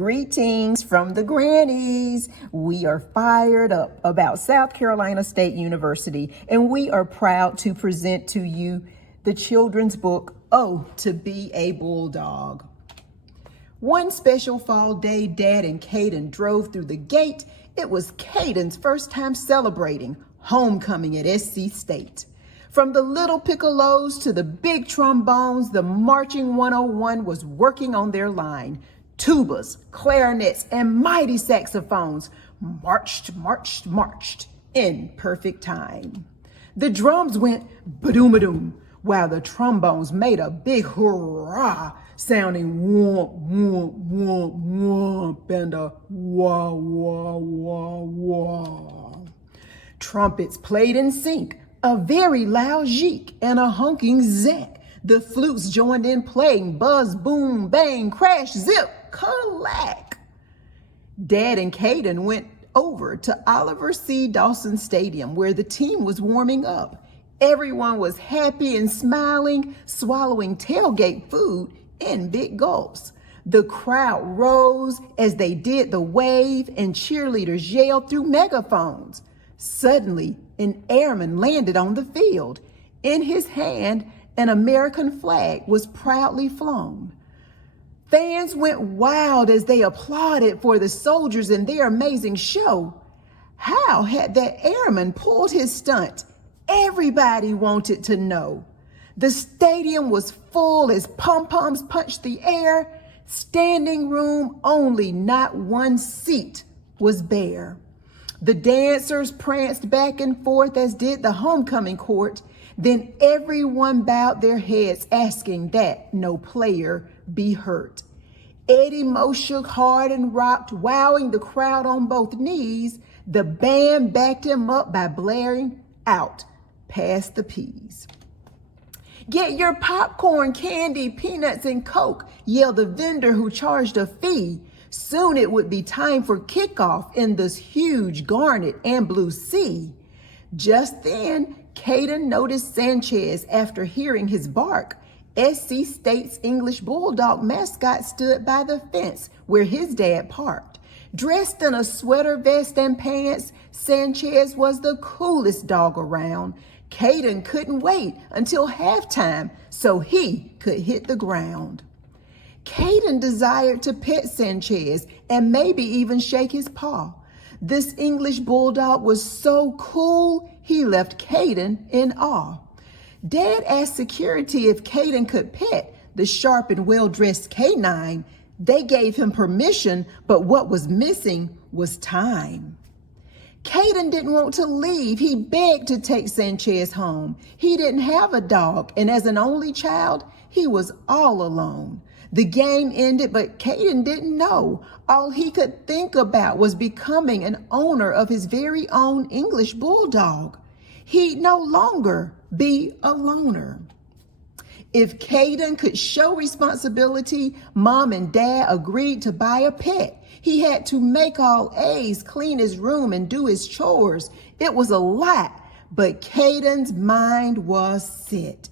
Greetings from the Grannies. We are fired up about South Carolina State University, and we are proud to present to you the children's book, Oh, to Be a Bulldog. One special fall day, Dad and Caden drove through the gate. It was Caden's first time celebrating homecoming at SC State. From the little piccolos to the big trombones, the marching 101 was working on their line. Tubas, clarinets, and mighty saxophones marched in perfect time. The drums went ba-doom-a-doom, while the trombones made a big hurrah, sounding womp, womp, womp, womp, and a wah, wah, wah, wah. Trumpets played in sync, a very loud zeek and a honking zack. The flutes joined in playing buzz, boom, bang, crash, zip, clack. Dad and Caden went over to Oliver C. Dawson Stadium where the team was warming up. Everyone was happy and smiling, swallowing tailgate food in big gulps. The crowd rose as they did the wave and cheerleaders yelled through megaphones. Suddenly, an airman landed on the field. In his hand, an American flag was proudly flown. Fans went wild as they applauded for the soldiers in their amazing show. How had that airman pulled his stunt? Everybody wanted to know. The stadium was full as pom-poms punched the air. Standing room only, not one seat was bare. The dancers pranced back and forth as did the homecoming court. Then everyone bowed their heads, asking that no player be hurt. Eddie Mo shook hard and rocked, wowing the crowd on both knees. The band backed him up by blaring out, "Pass the peas." "Get your popcorn, candy, peanuts, and Coke," yelled the vendor who charged a fee. Soon it would be time for kickoff in this huge garnet and blue sea. Just then, Caden noticed Sanchez after hearing his bark. SC State's English Bulldog mascot stood by the fence where his dad parked. Dressed in a sweater vest and pants, Sanchez was the coolest dog around. Caden couldn't wait until halftime so he could hit the ground. Caden desired to pet Sanchez and maybe even shake his paw. This English Bulldog was so cool, he left Caden in awe. Dad asked security if Caden could pet the sharp and well-dressed canine. They gave him permission, but what was missing was time. Caden didn't want to leave. He begged to take Sanchez home. He didn't have a dog, and as an only child, he was all alone. The game ended, but Caden didn't know. All he could think about was becoming an owner of his very own English Bulldog. He'd no longer be a loner. If Caden could show responsibility, Mom and Dad agreed to buy a pet. He had to make all A's, clean his room, and do his chores. It was a lot, but Caden's mind was set.